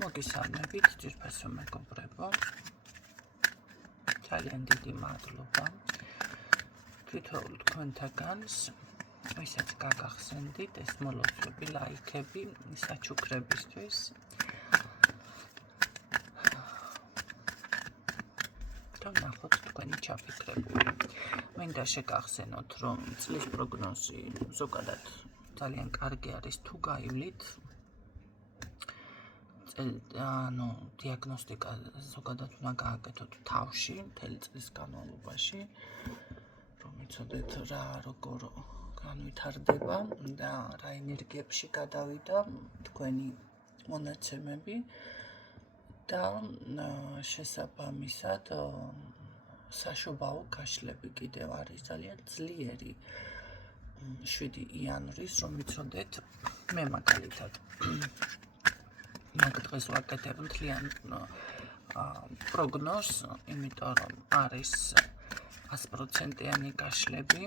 მოგესალმებით, ძვირფასო მეგობრებო. ძალიან დიდი მადლობა თითოეულ თქვენთაგანს, ვისაც გაგახსენდით ეს მოლოცვები, ლაიქები, საჩუქრებისთვის. და ნახოთ თქვენი ჩაფიქრებული. მინდა შეგახსენოთ, რომ წლის პროგნოზი ზოგადად ძალიან კარგი არის თუ გაივლით. დიაგნოსტიკა ზოგადად უნდა გააკეთოთ თავში, მთელი წლის განმავლობაში, რომ იცოდეთ რა როგორ განვითარდება და რა ენერგიებში გადავიდა თქვენი მონაცემები და შესაბამისად საშობაო გაშლები კიდევ არის ძალიან ძლიერი 7 იანვრის, რომ იცოდეთ მე მაგალითად მაგ დღეს ვაკეთებ მთლიან პროგნოზს, იმიტომ რომ არის 100%-იანი გაშლები,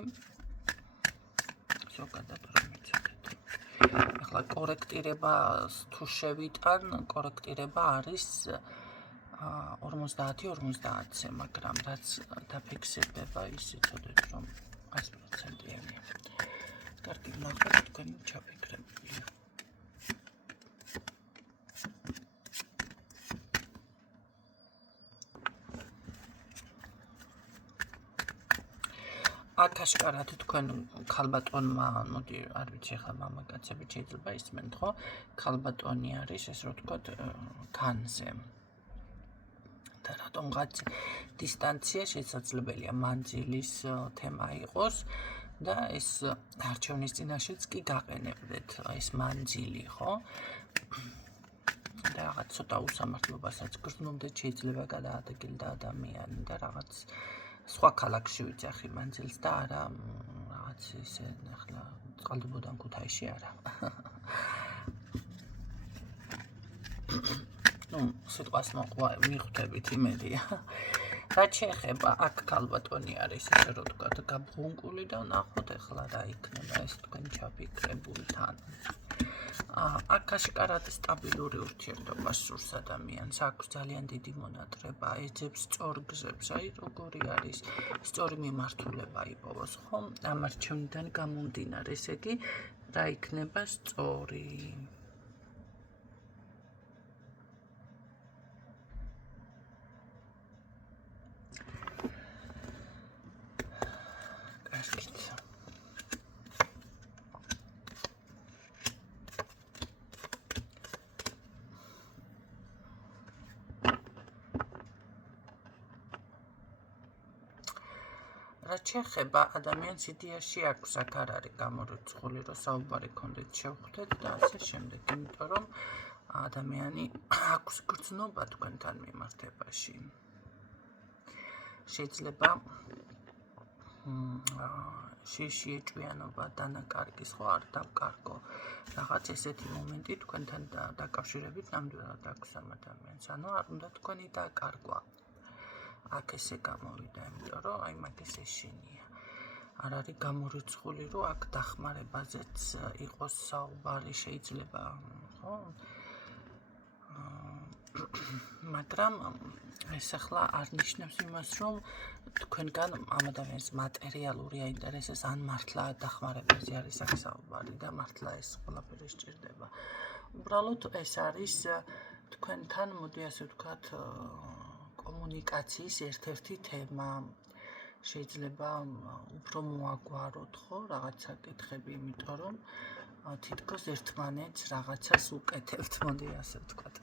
ზოგადად რომ იცოდეთ. ახლა კორექტირებას თუ შევიტან, კორექტირება არის 50-50-ზე, მაგრამ რაც დაფიქსირდება ის იცოდეთ რომ 100%-იანია. კარგი, ნახოთ თქვენი ჩაფიქრებული. აქ აშკარად თქვენ ქალბატონმა, მოდი, არ ვიცი ახლა მამაკაცები შეიძლება ისმენთ, ხო? ქალბატონი არის, ეს რო თქვათ, განზე. და რატომღაც დისტანცია შესაძლებელია მანძილის თემა იყოს და ეს არჩევნის წინაშეც კი გაყენებდეთ ეს მანძილი, ხო? და რაღაც ცოტა უსამართლობასაც გრძნობდეთ, შეიძლება გადაადგილდა ადამიანი და რაღაც სხვა ქალაქში ვიძახი მანძილს და არა რაღაც ისე ახლა წყალდებოდან ქუთაისში არა. სიტყვას მიხვდებით იმედია. რაც შეეხება აქ ქალბატონი არის ესე რომ თქვათ გაბრუნკული და ნახოთ ახლა რა იქნება ეს თქვენ ჩაფიქრებულთან. აქ აშკარად სტაბილური ურთიერთობა სურს ადამიანს, აქვს ძალიან დიდი მონატრება, ეძებს სწორ გზებს, აი როგორი არის სწორი მიმართულება იპოვოს, ხო? ამ არჩევნიდან გამომდინარე, ესე იგი რა იქნება სწორი. რაც შეეხება ადამიანს იდეაში აქვს, აქ არ არის გამორიცხული, რომ საუბარი გქონდეთ შევხვდეთ და ასე შემდეგ, იმიტომ რომ ადამიანი აქვს გრძნობა თქვენთან მიმართებაში. შეიძლება შეეჭვიანობა დანაკარგის, ხო, არ დავკარგო. რაღაც ესეთი მომენტი თქვენთან დაკავშირებით ნამდვილად აქვს ამ ადამიანს, ანუ არ უნდა თქვენი დაკარგვა. აქ ესე გამოვიდა, იმიტომ რომ აი მაგის ეშინია. არ არის გამორიცხული, რომ აქ დახმარებაზეც იყოს საუბარი, შეიძლება, ხო? მაგრამ ეს ახლა არ ნიშნავს იმას, რომ თქვენგან ამ ადამიანის მატერიალური აინტერესებს, ან მართლა დახმარებაზე არის აქ საუბარი და მართლა ეს ყველაფერი სჭირდება. უბრალოდ ეს არის თქვენთან, მოდი ასე ვთქვათ, კომუნიკაციის ერთ-ერთი თემა. შეიძლება უფრო მოაგვაროთ, ხო, რაღაც საკითხები, იმიტომ რომ თითქოს ერთმანეთს რაღაცას უკეთებთ, მოდი ასე ვთქვათ.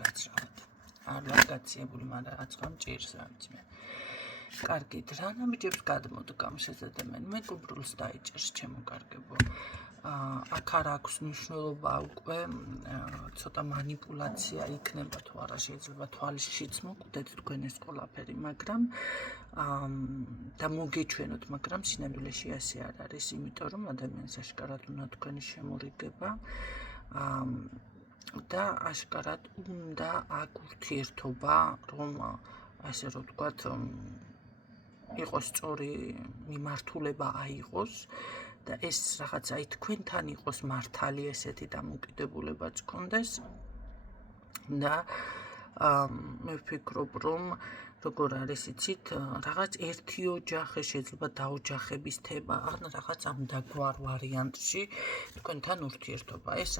გაცრავთ. არ ვარ გაციებული, მაგრამ რაცხა მჭირს რაც მე. კარგით, რა ნაბიჯებს გადმოდგამ შეზადემენ, მეგობრულს დაიჭერს ჩემო კარგებო. აქ არ აქვს მნიშვნელობა უკვე ცოტა მანიპულაცია იქნება თუ არა, შეიძლება თვალშიც მოკვდეთ თქვენ ეს ყველაფერი, მაგრამ და მოგეჩვენოთ, მაგრამ სინამდვილეში ასე არ არის, იმიტომ რომ ადამიანს აშკარად უნდა თქვენი შემორიგება და აშკარად უნდა აქ ურთიერთობა, რომ ასე რომ ვთქვათ, იყოს სწორი მიმართულება აიღოს და ეს რაღაცა თქვენთან იყოს მართალი ესეთი დამოკიდებულებაც გქონდეს და მე ვფიქრობ რომ როგორ არის იცით რაღაც ერთი ოჯახი შეიძლება დაოჯახების თემა ან რაღაც ამდაგვარ ვარიანტში თქვენთან ურთიერთობა ეს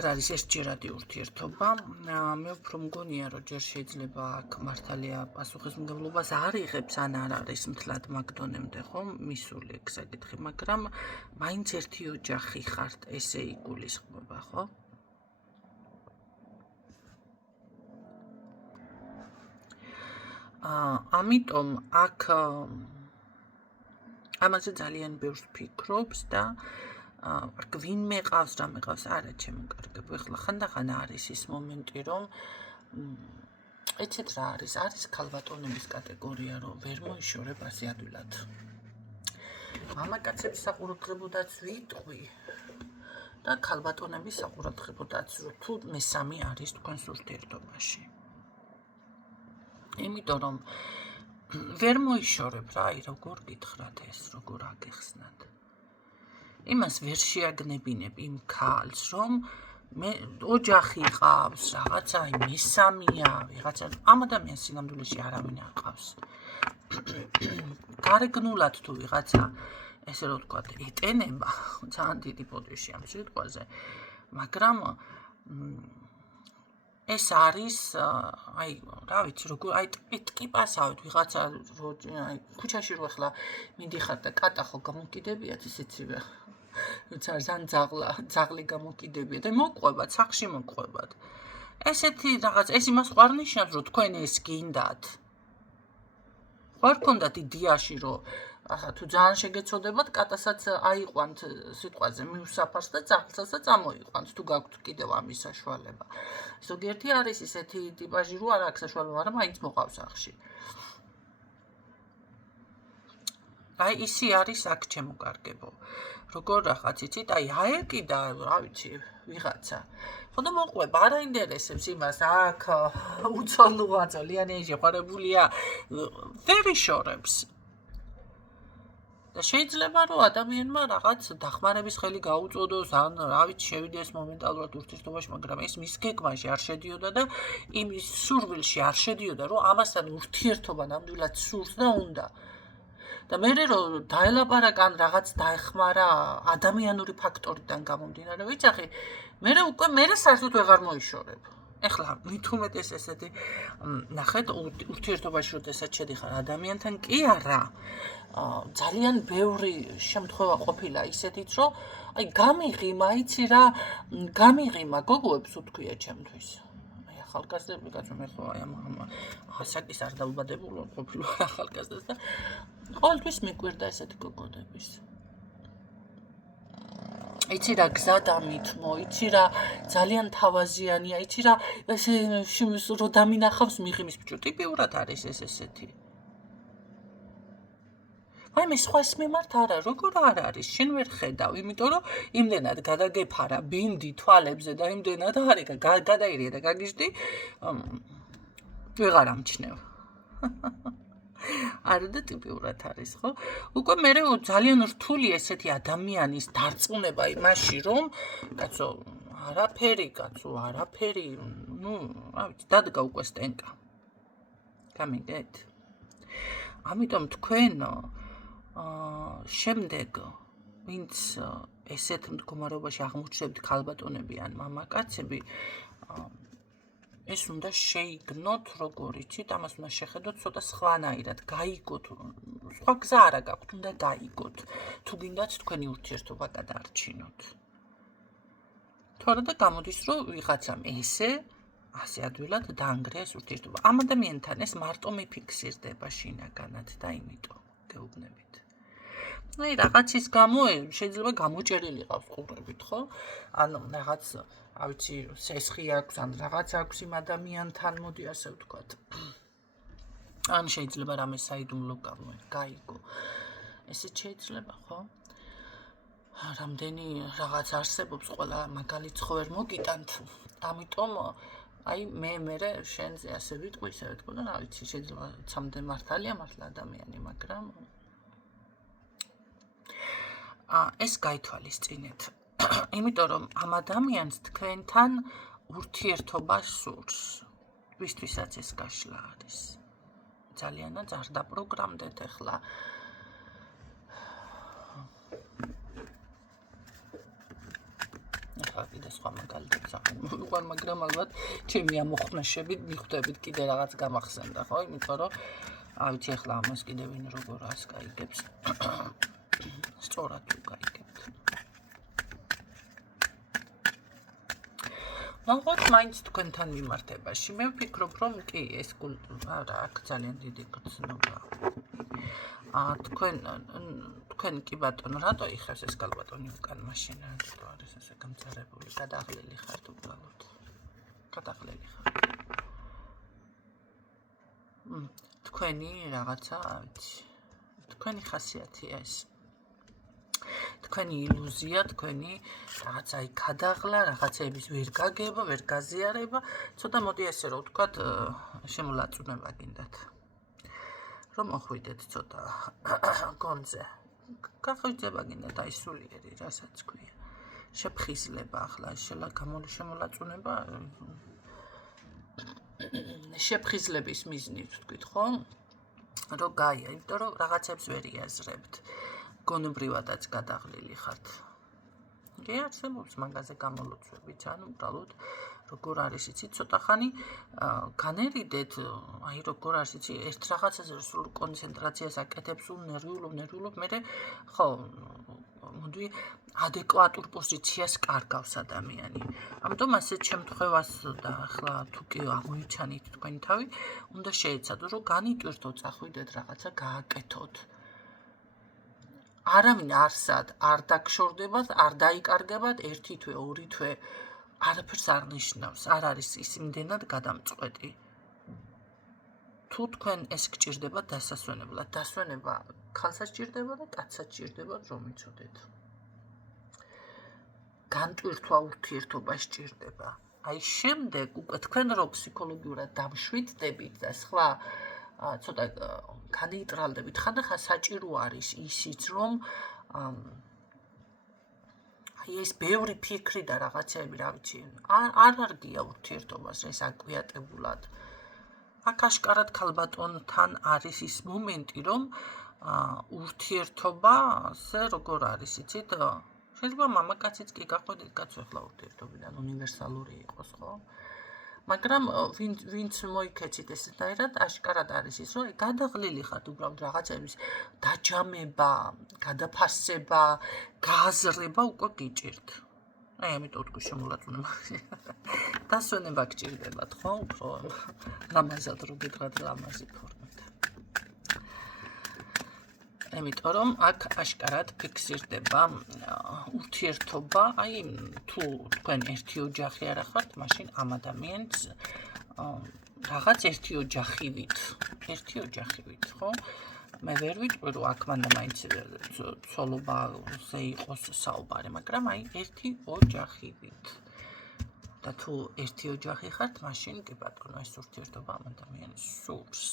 არ არის ერთჯერადი ურთიერთობა მე უფრო მგონია რომ ჯერ შეიძლება აქ მართალია პასუხისმგებლობას არ იღებს ან არ არის მთლად მაგდონემდე ხო მისული ეგ საკითხი მაგრამ მაინც ერთი ოჯახი ხართ ესე იგულისხმება ხო ამიტომ აქ ამაზე ძალიან ბევრს ფიქრობს და აქ ვინმე ყავს რა მეყავს არა ჩემო კარგებო ეხლა ხანდახან არის ის მომენტი რომ ეცეთ რა არის ქალბატონების კატეგორია რომ ვერ მოიშორებ ასე ადვილად მამაკაცების საყურადღებოდაც ვიტყვი და ქალბატონების საყურადღებოდაც თუ მესამე არის თქვენს ურთიერთობაში იმიტომ რომ ვერ მოიშორებ რა აი როგორ გითხრათ ეს როგორ აგეხსნათ იმას ვერ შეაგნებინებ იმ ქალს რომ მე ოჯახი ყავს რაღაცა აი მესამეა ვიღაცა ამ ადამიანს სინამდვილეში არავინ არ ყავს გარეგნულად თუ ვიღაცა ესე რომ ვთქვათ ეტენება ძალიან დიდი პოდიში ამ სიტყვაზე მაგრამ ეს არის აი რა ვიცი როგორ აი ტკიპასავით ვიღაცა აი ქუჩაში რო ახლა მიდიხარ და კატა ხო გამოკიდებიათ ისიცივე როცა ზან ძაღლი გამოკიდებიათ და მოყვებათ სახში მოყვებათ ესეთი რაღაც ეს იმას ყარ ნიშნავს რომ თქვენ ეს გინდათ ყარ გქონდათ იდეაში რომ ახლა თუ ძალიან შეგეცოდებათ კატასაც აიყვანთ სიტყვაზე მიუსაფარს და ძაღლსაც წამოიყვანთ თუ გაქვთ კიდევ ამის საშუალება ზოგიერთი არის ისეთი ტიპაჟი რომ არ აქვს საშუალება მაგრამ მაინც მოყავს სახში აი ისი არის აქ ჩემო კარგებო როგორ რაღაც იცით აი აეკიდა რა ვიცი ვიღაცა ხო და მოყვება არ აინტერესებს იმას აქ უცოლოა ძალიან შეყვარებულია ვერ იშორებს და შეიძლება რომ ადამიანმა რაღაც დახმარების ხელი გაუწოდოს ან რა ვიცი შევიდეს მომენტალურად ურთიერთობაში მაგრამ ეს მის გეგმაში არ შედიოდა და იმის სურვილში არ შედიოდა რომ ამასთან ურთიერთობა ნამდვილად სურს და უნდა და მე რომ დაელაპარაკან რაღაც დაეხმარა ადამიანური ფაქტორიდან გამომდინარე ვიცახი მე უკვე მე საერთოდ ვეღარ მოიშორებ ეხლა მით უმეტეს ესეთი ნახეთ ურთიერთობაში როდესაც შედიხარ ადამიანთან კი არა ძალიან ბევრი შემთხვევა ყოფილა ისეთიც რომ აი გამიღიმა იცი რა გამიღიმა გოგოებს უთქვია ჩემთვის აი ახალგაზრდები კაცო მე ხო აი ამ ასაკის არ დაუბადებულო ყოფილი ახალგაზრდას და ყოველთვის მიკვირდა ესეთი გოგონების იცი რა გზა დამითმო იცი რა ძალიან თავაზიანია იცი რა ესე რო დამინახავს მიღიმის ბიჭო ტიპიურად არის ეს ესეთი აი მე სხვას მიმართ არა როგორ არ არის შენ ვერ ხედავ იმიტომ რომ იმდენად გადაგეფარა ბინდი თვალებზე და იმდენად არის გადაირია და გაგიჟდი ვეღარ ამჩნევ არა და ტიპიურად არის ხო უკვე მე ძალიან რთული ესეთი ადამიანის დარწმუნება იმაში რომ კაცო არაფერი ნუ რა ვიცი დადგა უკვე სტენკა გამიგეთ ამიტომ თქვენ შემდეგ ვინც ესეთ მდგომარეობაში აღმოჩნდებთ ქალბატონები ან მამაკაცები ეს უნდა შეიგნოთ როგორ იცით ამას უნდა შეხედოთ ცოტა სხვანაირად გაიგოთ სხვა გზა არა გაქვთ უნდა გაიგოთ თუ გინდათ თქვენი ურთიერთობა გადაარჩინოთ თორე და გამოდის რომ ვიღაცამ ესე ასე ადვილად დაანგრია ეს ურთიერთობა ამ ადამიანთან ეს მარტო მიფიქსირდება შინაგანად და იმიტომ გეუბნებით აი რაღაცის გამო შეიძლება გამოჭერილი ყავს ყურებით ხო ან რაღაც რა ვიცი სესხი აქვს ან რაღაც აქვს იმ ადამიანთან მოდი ასე ვთქვათ ან შეიძლება რამე საიდუმლო გაიგო ესეც შეიძლება ხო რამდენი რაღაც არსებობს ყველა მაგალითს ხო ვერ მოგიტანთ ამიტომ აი მე შენზე ასე ვიტყვი ისე ვიტყვი და რა ვიცი შეიძლება ცამდე მართალია მართლა ადამიანი მაგრამ ეს გაითვალისწინეთ. იმიტომ რომ ამ ადამიანს თქვენთან ურთიერთობა სურს. ვისთვისაც ეს გაშლა არის. ძალიანაც არ დაპროგრამდეთ ახლა. ახლა კიდე სხვა მაგალითებს აღვარ, მაგრამ ალბათ ჩემი ამოხმაშებით მიხვდებით კიდე რაღაც გამახსენდა, ხო? იმიტომ რომ ავიცი ახლა ამას კიდე ვინ როგორ ასკაიგებს. სწორად უკაიგებთ. მაგათ მაინც თქვენთან მიმართებაში. მე ვფიქრობ, რომ კი ეს არა, აქ ძალიან დიდი გრძნობაა. თქვენ კი ბატონო, რატო იხევს ეს გალბატონი უკან მაშინ რატო არის ესე გამწარებული, გადაღლილი ხართ უბრალოდ. გადაღლილი ხართ. თქვენი რაღაცა, ვიცი. თქვენი ხასიათია ეს. თქვენი ილუზია, თქვენი რაღაცა გადაღლა, რაღაცების ვერ გაგება, ვერ გაზიარება, ცოტა მოდი ასე რომ ვთქვათ, შემოლაწუნება გინდათ. რომ მოხვიდეთ ცოტა გონზე. გახვიძება გინდათ აი სულიერი, რასაც ქვია. შეფხიზლება ახლა შემოლაწუნება შეფხიზლების მიზნით ვთქვით, ხო? რომ გაია, იმიტომ რომ რაღაცებს ვერ იაზრებთ. გონებრივადაც გადაღლილი ხართ. კი, არსებობს მაგაზე გამოლოცვებიც, ანუ უბრალოდ როგორ არის იცი, ცოტა ხანი განერიდეთ, აი როგორ არის იცი, ერთ რაღაცაზე სულ კონცენტრაციას აკეთებს, სულ ნერვიულობ, მერე ხო, მოდი ადეკვატურ პოზიციას კარგავს ადამიანი. ამიტომ ასეთ შემთხვევას და ახლა თუ კი აღმოიჩანით თქვენი თავი, უნდა შეეცადოთ, რომ განიტვირთოთ, წახვიდეთ რაღაცა გააკეთოთ. არავინ არსად არ დაგშორდებათ, არ დაიკარგებათ, ერთი თვე, ორი თვე, არაფერს არ ნიშნავს, არ არის ის იმდენად გადამწყვეტი. თუ თქვენ ეს გჭირდებათ დასასვენებლად, დასვენება ქალსაც ჭირდება და კაცსაც ჭირდება, რომ იცოდეთ. განტვირთვა ურთიერთობა სჭირდება. აი შემდეგ უკვე თქვენ რო ფსიქოლოგიურად დამშვიდდებით და სხვა ცოტა განეიტრალდებით, ხანდახან საჭირო არის ისიც, რომ აი ეს ბევრი ფიქრი და რაღაცეები, რა ვიცი, არ არგია ურთიერთობას ეს აკვიატებულად. აქ აშკარად ქალბატონთან არის ის მომენტი, რომ ურთიერთობაზე როგორ არის, იცით? შეიძლება მამაკაციც კი გაყვედით კაცო ახლა ურთიერთობიდან უნივერსალური იყოს, ხო? მაგრამ ვინც მოიქეცით ესეთაირად, აშკარად არის ის, რომ გადაღლილი ხართ უბრალოდ რაღაცების დაჯამება, გადაფასება, გააზრება უკვე გიჭირთ. აი ამიტომ თქვი შემოლაწუნება. დასვენება გჭირდებათ, ხო? უფრო ლამაზად რო გითხრათ ლამაზი ფორმით. იმიტომ რომ აქ აშკარად ფიქსირდება ურთიერთობა, აი თუ თქვენ ერთი ოჯახი არა ხართ, მაშინ ამ ადამიანს რაღაც ერთი ოჯახივით, ხო? მე ვერ ვიტყვი რომ აქ მანდა მაინც ცოლობაზე იყოს საუბარი, მაგრამ აი ერთი ოჯახივით. და თუ ერთი ოჯახი ხართ, მაშინ კი ბატონო ეს ურთიერთობა ამ ადამიანს სურს.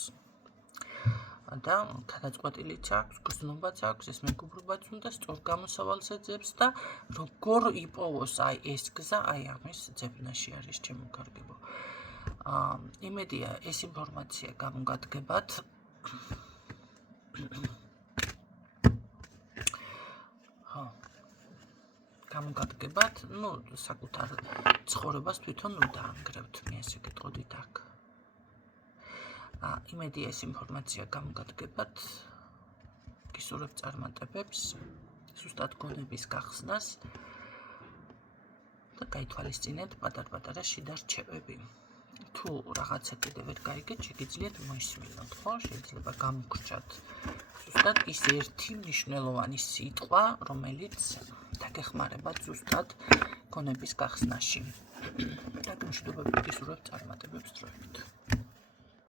და გადაწყვეტილიც აქვს, გრძნობაც აქვს, ეს მეგობრობაც უნდა სწორ გამოსავალს ეძებს და როგორ იპოვოს აი ეს გზა, აი ამის ძებნაში არის ჩემო კარგებო. იმედია ეს ინფორმაცია გამოგადგებათ. გამოგადგებათ, ну, საკუთარ ცხოვრებას თვითონ დაანგრევთ, მე ესე გეტყოდით აქ. იმედია ეს ინფორმაცია გამოგადგებათ, გისურვებ წარმატებებს, ზუსტად გონების გახსნას და გაითვალისწინეთ პატარ-პატარა შიდა რჩევები. თუ რაღაცა კიდე ვერ გაიგეთ, შეგიძლიათ მოისმინოთ, ხო? შეიძლება გამოგრჩათ ზუსტად ის ერთი მნიშვნელოვანი სიტყვა, რომელიც დაგეხმარებათ ზუსტად გონების გახსნაში. და გიმშვიდობებით გისურვებ წარმატებებს დროებით.